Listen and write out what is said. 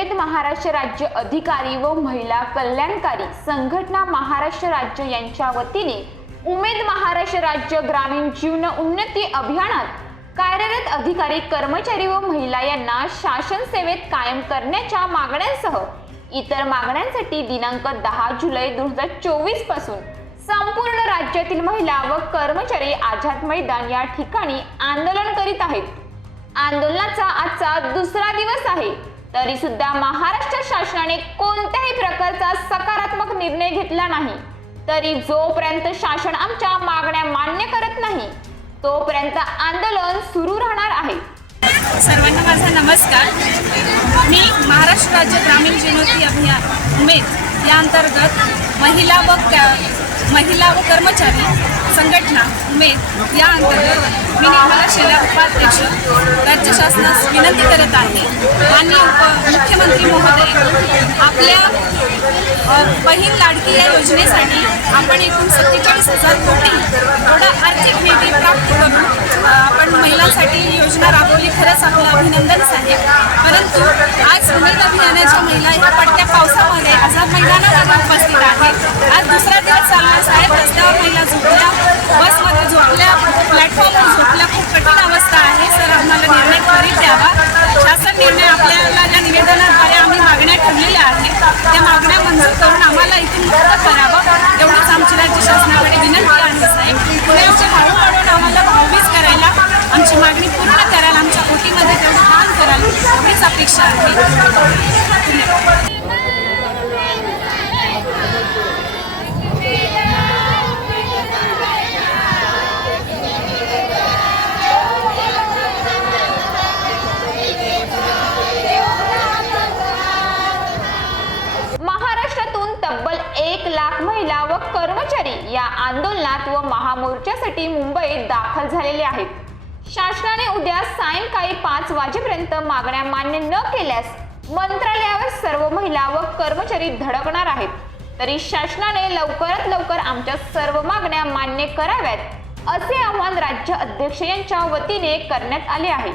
उमेद महाराष्ट्र राज्य अधिकारी व महिला कल्याणकारी संघटना महाराष्ट्र राज्य यांच्या वतीने उमेद महाराष्ट्र राज्य ग्रामीण जीवन उन्नती अभियानात कार्यरत अधिकारी कर्मचारी व महिला यांना शासन सेवेत कायम करण्याच्या मागण्यांसह इतर मागण्यांसाठी दिनांक 10 जुलै 2024 पासून संपूर्ण राज्यातील महिला व कर्मचारी आझाद मैदान या ठिकाणी आंदोलन करीत आहेत। आंदोलनाचा आजचा दुसरा दिवस आहे, तरी सुद्धा महाराष्ट्र शासनाने कोणत्याही प्रकारचा सकारात्मक निर्णय घेतला नाही। तरी जोपर्यंत शासन आमच्या मागण्या मान्य करत नाही तोपर्यंत आंदोलन सुरू राहणार आहे। सर्वांना माझा नमस्कार। मी महाराष्ट्र राज्य ग्रामीण जीवनोन्नती अभियान उमेद या अंतर्गत महिला व कर्मचारी संघटना उमेद या अंतर्गत मी निर्मला शेला उपाध्यक्ष राज्य शासनास विनंती करत आहे। माननीय मुख्यमंत्री महोदय, आपल्या बहीण लाडकी या योजनेसाठी आपण एकूण 47,000 कोटी एवढा आर्थिक निधी प्राप्त करून आपण महिलांसाठी ही योजना राबवली। खरंच आपलं अभिनंदनच आहे। परंतु आज उमेद अभियानाच्या महिला या पडत्या पावसामध्ये आझाद मैदानावर उपस्थित आहेत। आज दुसरा दिवस चालला आहे। रस्त्यावर महिला झोपल्या, बसमध्ये झोपल्या, प्लॅटफॉर्मवर झोपल्या। खूप कठीण अवस्था आहे। सर, आम्हाला निर्णय त्वरित द्यावा। शासन निर्णय आपल्याला ज्या निवेदनाद्वारे आम्ही मागण्या ठेवलेल्या आहेत त्या मागण्या मंजूर करून आम्हाला इथून मुक्त करावं, एवढीच आमची राज्य शासनाकडे विनंती आहे। साहेब, पुढे आमचे भाऊ वाढवून आम्हाला भाऊबीज करायला, आमची मागणी पूर्ण करायला, आमच्या कोटीमध्ये तेवढं काम करायला एवढीच अपेक्षा आहे। महाराष्ट्रातून तब्बल 1 लाख महिला व कर्मचारी या आंदोलनात व महामोर्चासाठी मुंबईत दाखल झालेले आहेत। शासनाने उद्या सायंकाळी 5 वाजेपर्यंत मागण्या मान्य न केल्यास मंत्रालयावर सर्व महिला व कर्मचारी धडकणार आहेत। तरी शासनाने लवकरात लवकर आमच्या सर्व मागण्या मान्य कराव्यात असे आवाहन राज्य अध्यक्ष यांच्या वतीने करण्यात आले आहे।